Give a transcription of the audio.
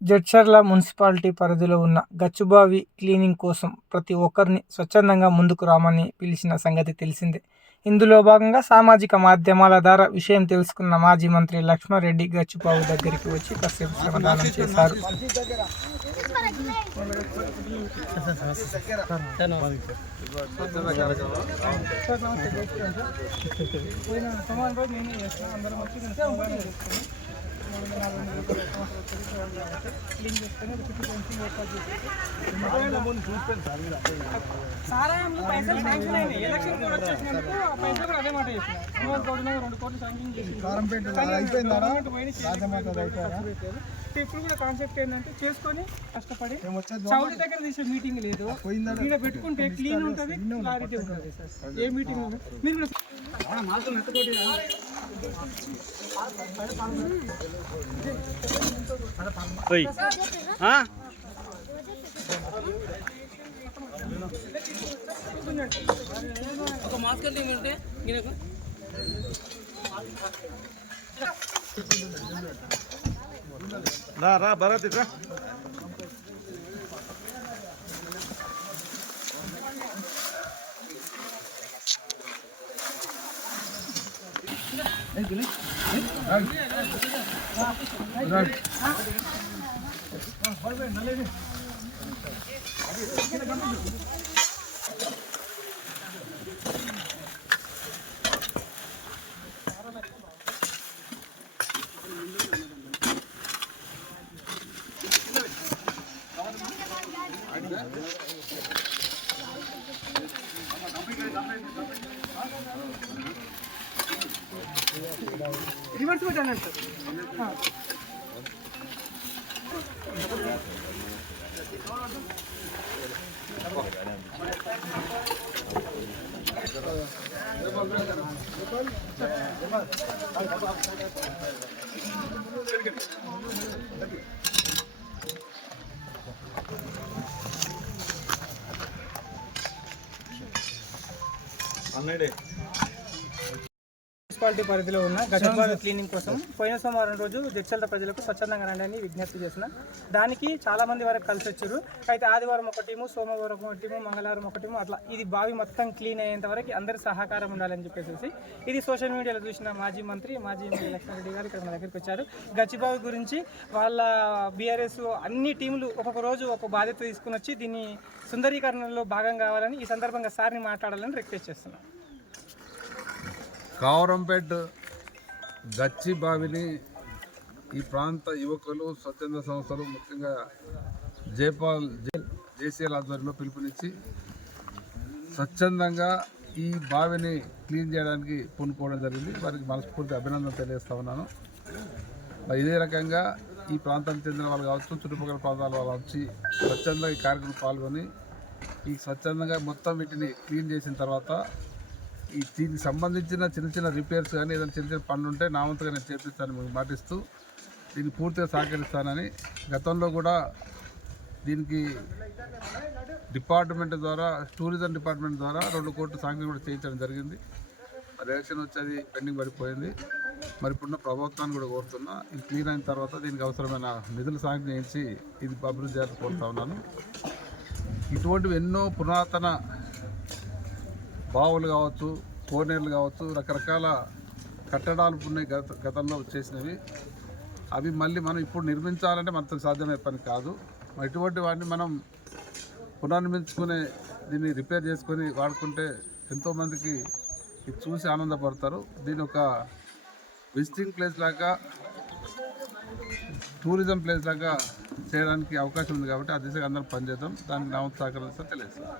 Jadcherla municipality పరిధిలో ఉన్న గచ్చుబావి cleaning కోసం ప్రతి ఒక్కరిని స్వచ్ఛందంగా ముందుకు రామని పిలిచిన సంగతి తెలిసిందే. ఇందులో భాగంగా సామాజిక మాధ్యమాల ద్వారా విషయం తెలుసుకున్న మాజీ మంత్రి లక్ష్మారెడ్డి గచ్చుబావి దగ్గరికి వచ్చి కాసేపు శ్రమదానం చేశారు. పైసలు శాంక్షన్ అయినాయి. ఎలక్షన్ కోడ్ వచ్చేసినందుకు ఆ పైసలు కూడా అదే మాట చేస్తున్నారు. 2 కోట్లు శాంక్షన్ చేసి ఇప్పుడు కూడా కాన్సెప్ట్ ఏంటంటే చేసుకొని కష్టపడి చౌడి దగ్గర తీసే మీటింగ్ లేదు, ఇక్కడ పెట్టుకుంటే క్లీన్ ఉంటుంది, క్లారిటీ ఉంటుంది. సార్ ఏ మీటింగ్ మీరు ఒక మాస్క్ అంటే రా భరత్ ఇట్రా. రివర్స్ పెట్టండి సార్. మున్సిపాలిటీ పరిధిలో ఉన్న గచ్చుబావి క్లీనింగ్ కోసం పోయిన సోమవారం రోజు జడ్చర్ల ప్రజలకు స్వచ్ఛందంగా రండి అని విజ్ఞప్తి చేసిన దానికి చాలా మంది వరకు కలిసి వచ్చారు. అయితే ఆదివారం ఒక టీము, సోమవారం ఒక టీము, మంగళవారం ఒక టీము, అట్లా ఇది బావి మొత్తం క్లీన్ అయ్యేంత వరకు అందరి సహకారం ఉండాలని చెప్పేసి ఇది సోషల్ మీడియాలో చూసిన మాజీ ఎమ్మెల్యే లక్ష్మారెడ్డి గారు ఇక్కడ మన దగ్గరికి వచ్చారు. గచ్చిబావి గురించి వాళ్ళ బీఆర్ఎస్ అన్ని టీములు ఒక్కొక్క రోజు ఒక బాధ్యత తీసుకుని వచ్చి దీన్ని సుందరీకరణలో భాగం కావాలని ఈ సందర్భంగా సార్ని మాట్లాడాలని రిక్వెస్ట్ చేస్తున్నాం. కావరంపేట్ గచ్చిబావిని ఈ ప్రాంత యువకులు, స్వచ్ఛంద సంస్థలు, ముఖ్యంగా జేసీఎల్ ఆధ్వర్యంలో పిలుపునిచ్చి స్వచ్ఛందంగా ఈ బావిని క్లీన్ చేయడానికి పూనుకోవడం జరిగింది. వారికి మనస్ఫూర్తి అభినందన తెలియజేస్తా ఉన్నాను. ఇదే రకంగా ఈ ప్రాంతానికి చెందిన వాళ్ళు కావచ్చు, చుట్టుపక్కల ప్రాంతాల వాళ్ళు వచ్చి స్వచ్ఛందంగా ఈ కార్యక్రమం పాల్గొని ఈ స్వచ్ఛందంగా మొత్తం వీటిని క్లీన్ చేసిన తర్వాత దీనికి సంబంధించిన చిన్న చిన్న రిపేర్స్ కానీ ఏదైనా చిన్న చిన్న పనులు ఉంటే నా వంతుగా నేను చేపిస్తాను మీకు మాటిస్తూ దీన్ని పూర్తిగా సహకరిస్తానని. గతంలో కూడా దీనికి డిపార్ట్మెంట్ ద్వారా, టూరిజం డిపార్ట్మెంట్ ద్వారా 2 కోట్లు శాంక్షన్ కూడా చేయించడం జరిగింది. మరి ఎలక్షన్ వచ్చి అది పెండింగ్ పడిపోయింది. మరి ఇప్పుడున్న ప్రభుత్వాన్ని కూడా కోరుతున్నా, ఇది క్లీన్ అయిన తర్వాత దీనికి అవసరమైన నిధులు శాంక్షన్ చేయించి ఇది అభివృద్ధి చేయాలని కోరుతా ఉన్నాను. ఇటువంటివి ఎన్నో పురాతన బావులు కావచ్చు, కోనేరులు కావచ్చు, రకరకాల కట్టడాలు ఉన్నాయి గతంలో చేసినవి. అవి మళ్ళీ మనం ఇప్పుడు నిర్మించాలంటే మనతో సాధ్యమయ్యే పని కాదు. ఇటువంటి వాటిని మనం పునర్నిర్మించుకునే, దీన్ని రిపేర్ చేసుకొని వాడుకుంటే ఎంతోమందికి ఇది చూసి ఆనందపడతారు. దీని ఒక విజిటింగ్ ప్లేస్ లాగా, టూరిజం ప్లేస్ లాగా చేయడానికి అవకాశం ఉంది. కాబట్టి ఆ దిశగా అందరం పనిచేద్దాం. దానికి నా సహకరిస్తా తెలియజేస్తాం.